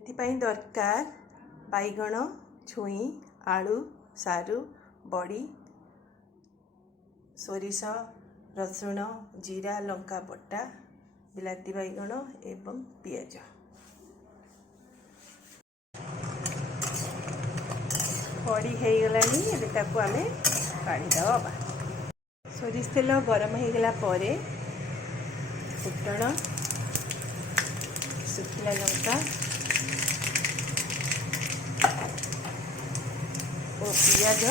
एथिपाई दरकार बैगण छुई आलू सारू बड़ी सोरिष रसुण जीरा लंका बटा बिलाती बैगण एवं पियाज। बड़ी हो गलानी एबे आमे काढ़ीदबा। सोरिष तेल गरम हो गला परे फुटण सुखिला लंका और पियाज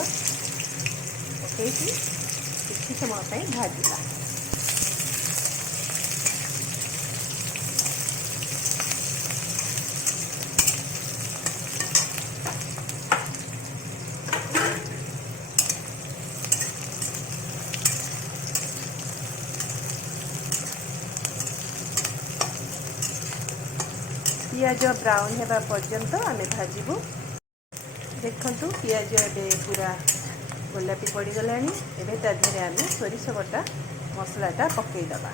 पकई किसी समय भाजला। पियाज ब्राउन होगा पर्यंत आम भाजबू। देखु पियाज ए पूरा गोलापी पड़गला। एवं तादेह आम सोरिष बटा मसलाटा पकईदबा।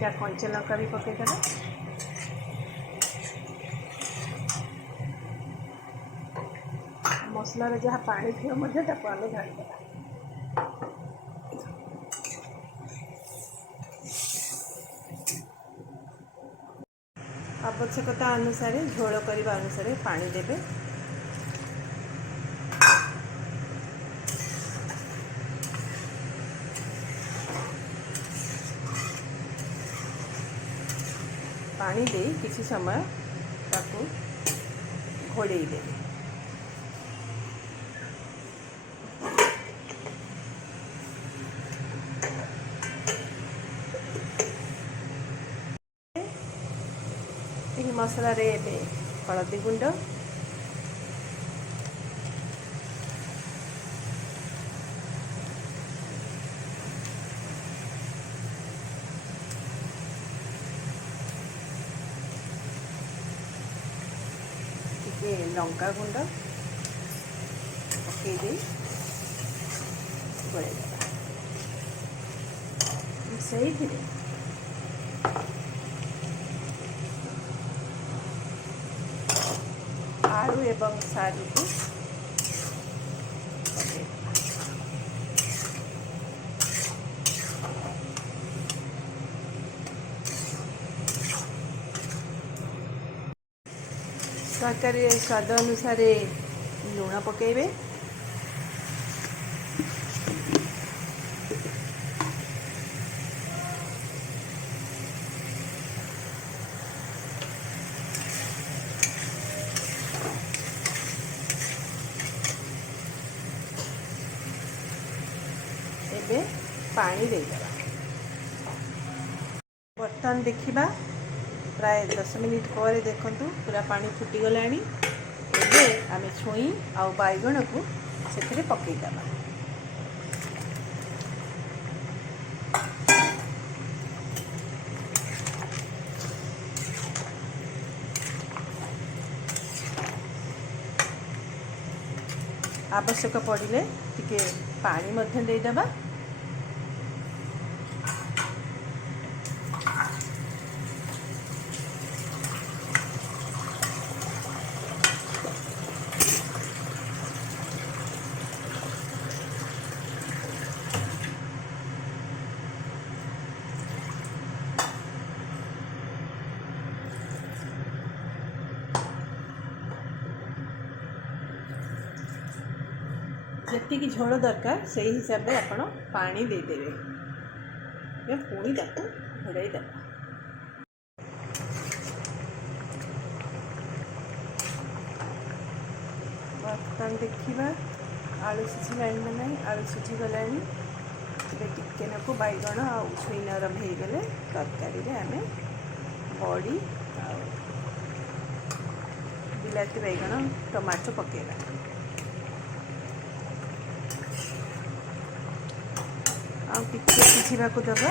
क्या कंचा लंका भी पकईदेवा। मसलार जहाँ पानी थी आम ढाड़ीदेवा। आवश्यकता अनुसार झोल करने अनुसार पानी देवे। पानी दे किसी समय ताकू घोड़े देवे। मसला रे हलदी गुंड लंका गुंड पकई गोलेदेवा। से आलू एवं सारू को तरकारी स्वाद अनुसार लुण पकेबे। एबे पानी देदेवा। बर्तन देखिबा प्राय 10 मिनिट पर देखंतु पूरा पानी फुटीगला। एबे आमे छुई आउ बैगण को से पकईदेवा। आवश्यक पड़े टिके पानी मध्य देदेवा। जी झोल दरकार से हिसाब से आपण पानी देदेवे। पुणी घोड़ाई देवा। ବର୍ତ୍ତମାନ ଦେଖିବା ଆଳୁ ସିଝିଲାଣି ନା ନାହିଁ। ଆଳୁ ସିଝିଗଲାଣି। ଏବେ ଟିକେ ନାକୁ ବାଇଗଣ ଆଉ ଛୁଇଁ ନରମ ହେଇଗଲେ ତରକାରୀରେ ଆମେ ବଡ଼ି ଆଉ ବିଲାତି ବାଇଗଣ ଟମାଟୋ ପକାଇବା। ଆଉ ଟିକେ ସିଝିବାକୁ ଦେବା।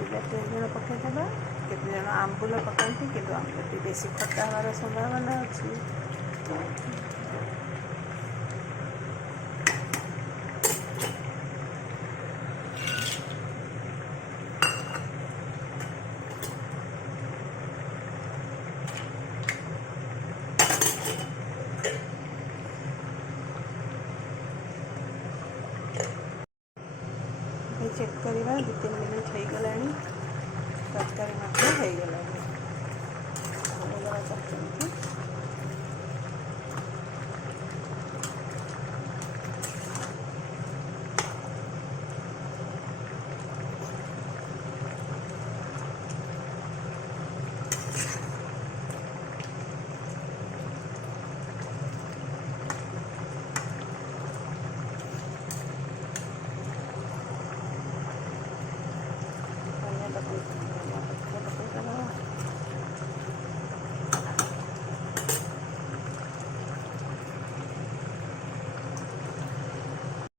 ବିଲାତି ବାଇଗଣ ପକାଇଦେବା। କେତେ ଜଣ ଆମ୍ବୁଲ ପକାନ୍ତି, କିନ୍ତୁ ଆମ୍ବୁଲଟି ବେଶୀ ଖଟା ହେବାର ସମ୍ଭାବନା ଅଛି। ଚେକ୍ କରିବା 2-3 ମିନିଟ୍ ହେଇଗଲାଣି। ତରକାରୀ ମଧ୍ୟ ହେଇଗଲାଣି। ଚାମଚ